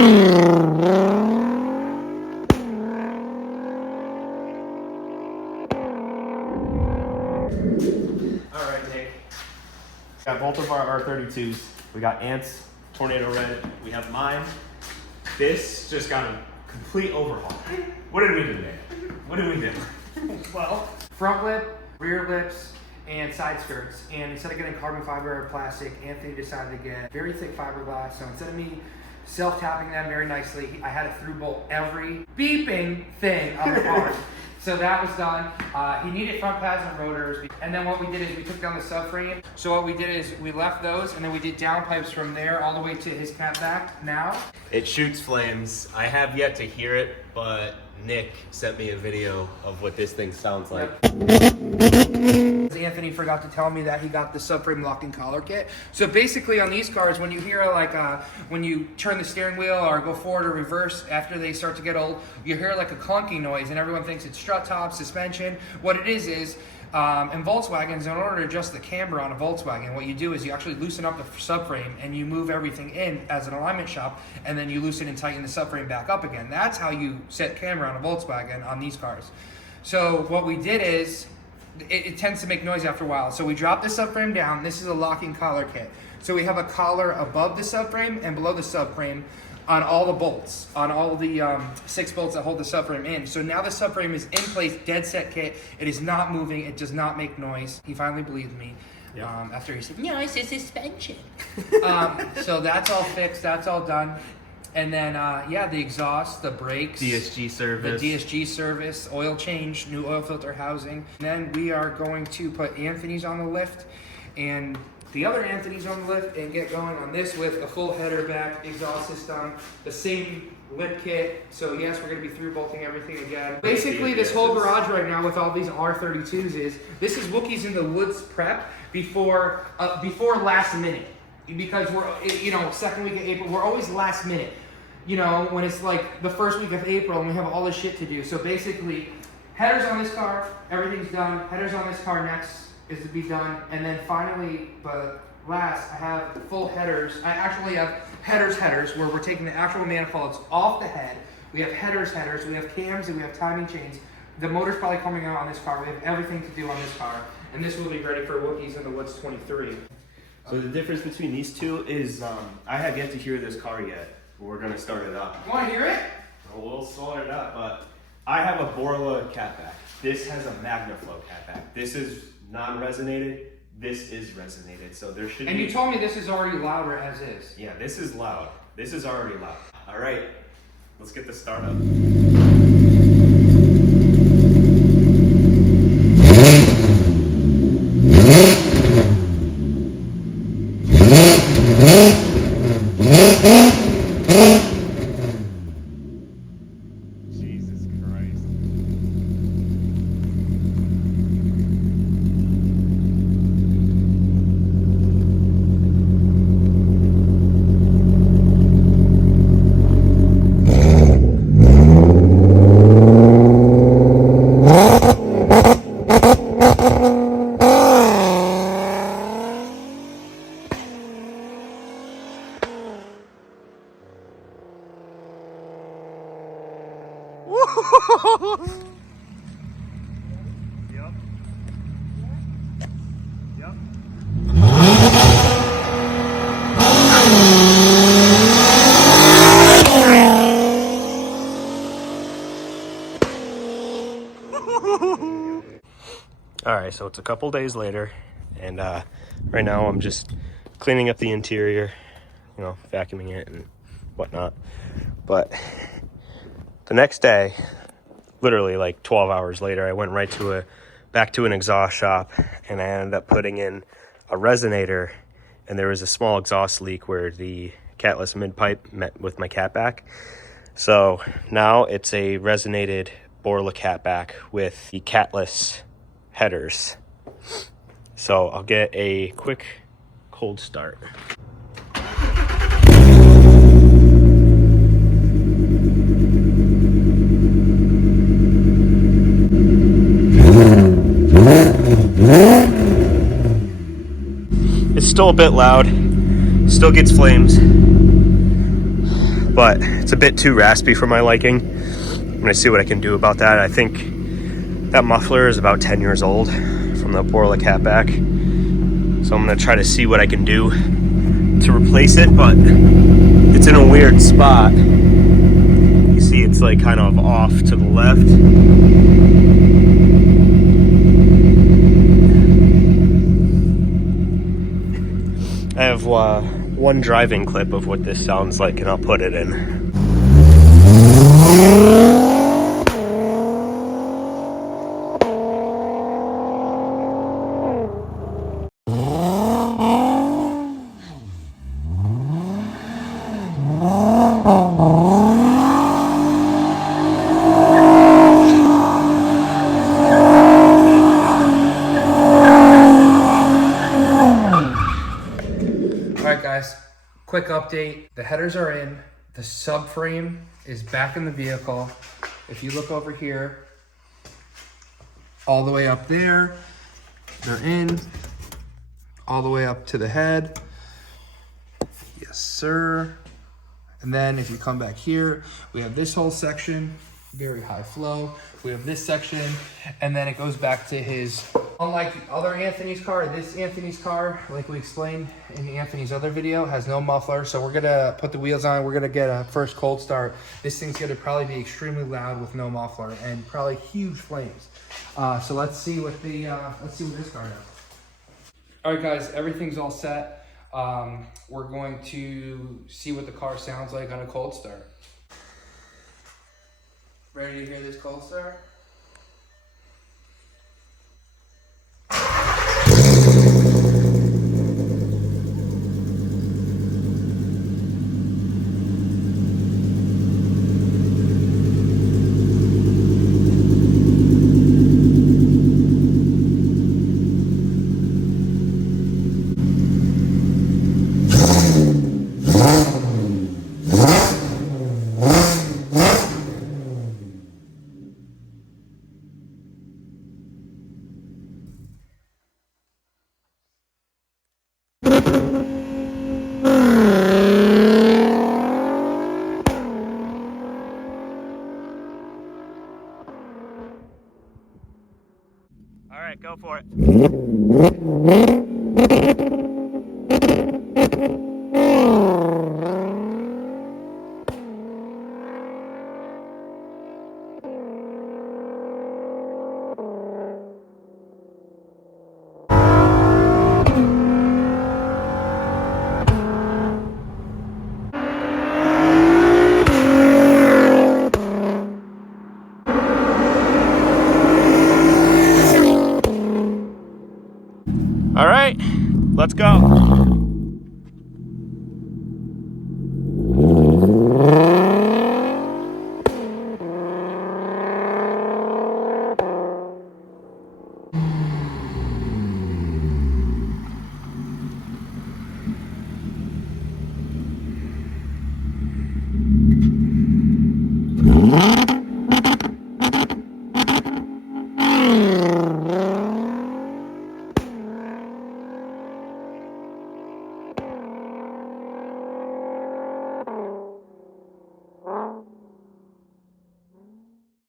Alright, Nick. Got both of our R32s. We got Ant's Tornado Red. We have mine. This just got a complete overhaul. What did we do, Nick? What did we do? Well, front lip, rear lips, and side skirts. And instead of getting carbon fiber or plastic, Anthony decided to get very thick fiberglass. So instead of me self-tapping them very nicely, I had to through bolt every beeping thing on the car. So that was done. He needed front pads and rotors. And then what we did is we took down the subframe. So what we did is we left those and then we did downpipes from there all the way to his catback now. It shoots flames. I have yet to hear it, but Nick sent me a video of what this thing sounds like. Anthony forgot to tell me that he got the subframe locking collar kit. So basically on these cars, when you hear like when you turn the steering wheel or go forward or reverse after they start to get old, you hear like a clunking noise and everyone thinks it's strut top, suspension. What it is in Volkswagens, in order to adjust the camber on a Volkswagen, what you do is you actually loosen up the subframe and you move everything in as an alignment shop, and then you loosen and tighten the subframe back up again. That's how you set camber on a Volkswagen on these cars. So what we did is, it tends to make noise after a while. So we dropped the subframe down. This is a locking collar kit. So we have a collar above the subframe and below the subframe on all the bolts, on all the 6 bolts that hold the subframe in. So now the subframe is in place, dead set kit. It is not moving. It does not make noise. He finally believed me. After he said, no, it's a suspension. So that's all fixed. That's all done. And then, the exhaust, the brakes. DSG service. The DSG service, oil change, new oil filter housing. And then we are going to put Anthony's on the lift and the other Anthony's on the lift and get going on this with a full header back, exhaust system, the same lip kit. So yes, we're going to be through bolting everything again. Basically, this whole garage right now with all these R32s this is Wookiees in the Woods prep before last minute. Because we're, second week of April, we're always last minute. When it's like the first week of April and we have all this shit to do. So basically, headers on this car, everything's done. Headers on this car next is to be done. And then finally, but last, I have full headers. I actually have headers, where we're taking the actual manifolds off the head. We have headers, we have cams, and we have timing chains. The motor's probably coming out on this car. We have everything to do on this car. And this will be ready for Wookiees in the Woods 23. So the difference between these two is I have yet to hear this car yet. We're going to start it up. Want to hear it? We'll start it up, but I have a Borla catback. This has a MagnaFlow catback. This is non-resonated. This is resonated. So there should be... And you told me this is already louder as is. Yeah, this is loud. This is already loud. All right, let's get the start up. Yep. All right, so it's a couple days later, and right now I'm just cleaning up the interior, vacuuming it and whatnot. But the next day, literally like 12 hours later, I went right to back to an exhaust shop, and I ended up putting in a resonator, and there was a small exhaust leak where the catless mid-pipe met with my catback. So now it's a resonated Borla catback with the catless headers. So I'll get a quick cold start. It's still a bit loud, still gets flames. but it's a bit too raspy for my liking. I'm gonna see what I can do about that. I think that muffler is about 10 years old from the Borla Catback. So I'm gonna try to see what I can do to replace it, but it's in a weird spot. You see it's like kind of off to the left. I have one driving clip of what this sounds like, and I'll put it in. Alright guys, quick update. The headers are in. The subframe is back in the vehicle. If you look over here, all the way up there, they're in. All the way up to the head. Yes, sir. And then if you come back here, we have this whole section, very high flow. We have this section, and then it goes back to his, unlike the other Anthony's car, this Anthony's car, like we explained in Anthony's other video, has no muffler. So we're gonna put the wheels on, we're gonna get a first cold start. This thing's gonna probably be extremely loud with no muffler and probably huge flames. So let's see what this car does. All right guys, everything's all set. We're going to see what the car sounds like on a cold start. Ready to hear this cold start? All right, go for it.